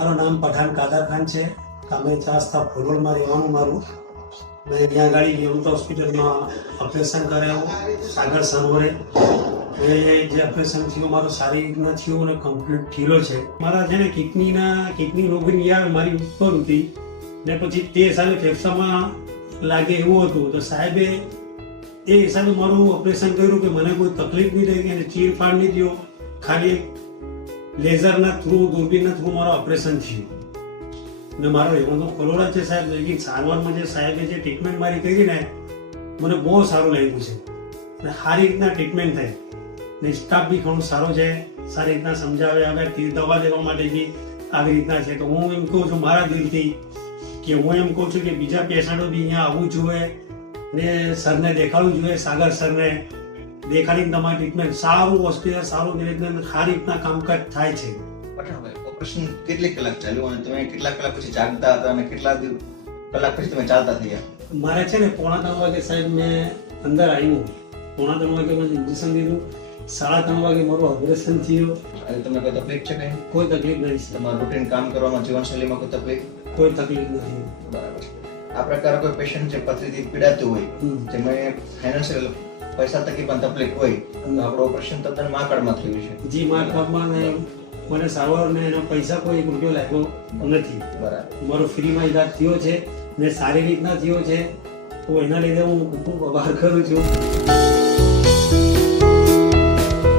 મારું નામ પઠાણ કાદર ખાન છે. તમે ચાસ્તા ફોલોરમાં રહેવાનું મારું. મેં અહીંયા ગાડી યુથ હોસ્પિટલમાં ઓપરેશન કરાવ્યું સાગર સરોવરે. મેં જે ઓપરેશન થયું મારું સારી રીતના થયું અને કમ્પ્લીટ થયેલો છે. મારા છે ને કિડની રોગની આવે મારી ઉપર હતી ને પછી તે હિસાબે ફેફસામાં લાગે એવું હતું તો સાહેબે એ હિસાબે મારું ઓપરેશન કર્યું કે મને કોઈ તકલીફ નહીં થઈ અને ચીરફાડ નહીં થયો. ખાલી લેઝરના થ્રુ દૂરબીનના થ્રુ મારું ઓપરેશન થયું ને મારો એવો તો કલોડા છે સાહેબ. લેકિન સારવારમાં જે સાહેબે જે ટ્રીટમેન્ટ મારી કરી ને મને બહુ સારું લાગ્યું છે ને સારી રીતના ટ્રીટમેન્ટ થાય ને સ્ટાફ બી ઘણો સારો છે. સારી રીતના સમજાવે હવે દવા દેવા માટે બી આવી રીતના છે. તો હું એમ કહું છું મારા દિલથી કે હું એમ કહું છું કે બીજા પેશન્ટો બી અહીંયા આવવું જોઈએ ને સરને દેખાડવું જોઈએ. સાગર સરને દેખાડીને તમારી ટ્રીટમેન્ટ સારું હોસ્પિટલ સારું મેનેજમેન્ટ સારી રીતના કામકાજ થાય છે. ઓપરેશન કેટલી કલાક ચાલ્યું અને તમે કેટલા કલાક પછી જાગતા હતા અને કેટલા કલાક પછી તમે ચાલતા થયા? મારે છે ને 2:30 વાગે સાહેબ મેં અંદર આવ્યું. 2:30 વાગે મેં ઇન્જેક્શન લીધું. 3:30 વાગે મારું ઓપરેશન થયું. અને તમને કોઈ તકલીફ છે કઈ? કોઈ તકલીફ નથી. તમારું રૂટીન કામ કરવામાં જીવનશૈલીમાં કોઈ તકલીફ? કોઈ તકલીફ નથી. બરાબર. આ પ્રકારે કોઈ પેશન્ટ જે પથરીથી પીડાતું હોય જેમને ફાઇનાન્શિયલ પૈસા તકી પણ તકલીફ હોય તો આપણું ઓપરેશન તદ્દન માકડમાં થયું છે. જી માર્કમાં મને સારવાર ને એના પૈસા કોઈ રૂપિયો લાગ્યો નથી. બરાબર. મારો ફ્રીમાં ઈલાજ થયો છે ને સારી રીતના થયો છે તો એના લીધે હું ખૂબ આભાર કરું છું.